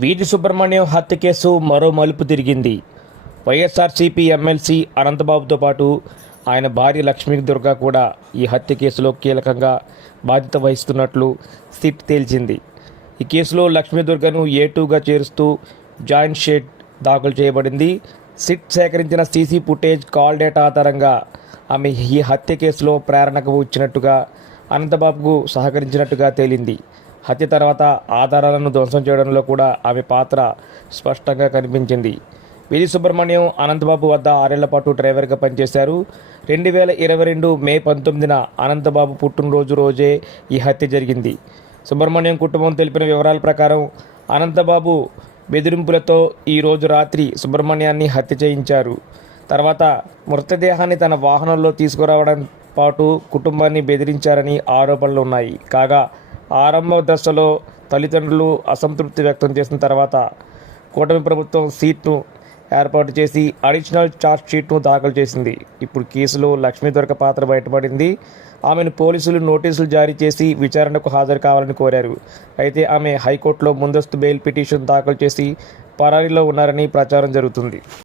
వీధి సుబ్రహ్మణ్యం హత్య కేసు మరో మలుపు తిరిగింది. వైఎస్ఆర్సీపీ ఎమ్మెల్సీ అనంతబాబుతో పాటు ఆయన భార్య లక్ష్మీ దుర్గా కూడా ఈ హత్య కేసులో కీలకంగా బాధ్యత వహిస్తున్నట్లు సిట్ తేల్చింది. ఈ కేసులో లక్ష్మీ దుర్గను A2గా చేరుస్తూ జాయింట్ షీట్ దాఖలు చేయబడింది. సిట్ సేకరించిన సీసీ ఫుటేజ్, కాల్ డేటా ఆధారంగా ఆమె ఈ హత్య కేసులో ప్రేరణకు ఇచ్చినట్టుగా, అనంతబాబుకు సహకరించినట్టుగా తేలింది. హత్య తర్వాత ఆధారాలను ధ్వంసం చేయడంలో కూడా ఆమె పాత్ర స్పష్టంగా కనిపించింది. వీధి సుబ్రహ్మణ్యం అనంతబాబు వద్ద 6 ఏళ్ల పాటు డ్రైవర్గా పనిచేశారు. 2022 మే 19న అనంతబాబు పుట్టినరోజు రోజే ఈ హత్య జరిగింది. సుబ్రహ్మణ్యం కుటుంబం తెలిపిన వివరాల ప్రకారం అనంతబాబు బెదిరింపులతో ఈరోజు రాత్రి సుబ్రహ్మణ్యాన్ని హత్య చేయించారు. తర్వాత మృతదేహాన్ని తన వాహనంలో తీసుకురావడం పాటు కుటుంబాన్ని బెదిరించారని ఆరోపణలు ఉన్నాయి. కాగా ఆరంభ దశలో తల్లిదండ్రులు అసంతృప్తి వ్యక్తం చేసిన తర్వాత కూటమి ప్రభుత్వం సీట్ను ఏర్పాటు చేసి అడిషనల్ ఛార్జ్ షీట్ను దాఖలు చేసింది. ఇప్పుడు కేసులో లక్ష్మీ దుర్గ పాత్ర బయటపడింది. ఆమెను పోలీసులు నోటీసులు జారీ చేసి విచారణకు హాజరు కావాలని కోరారు. అయితే ఆమె హైకోర్టులో ముందస్తు బెయిల్ పిటిషన్ దాఖలు చేసి పరారీలో ఉన్నారని ప్రచారం జరుగుతుంది.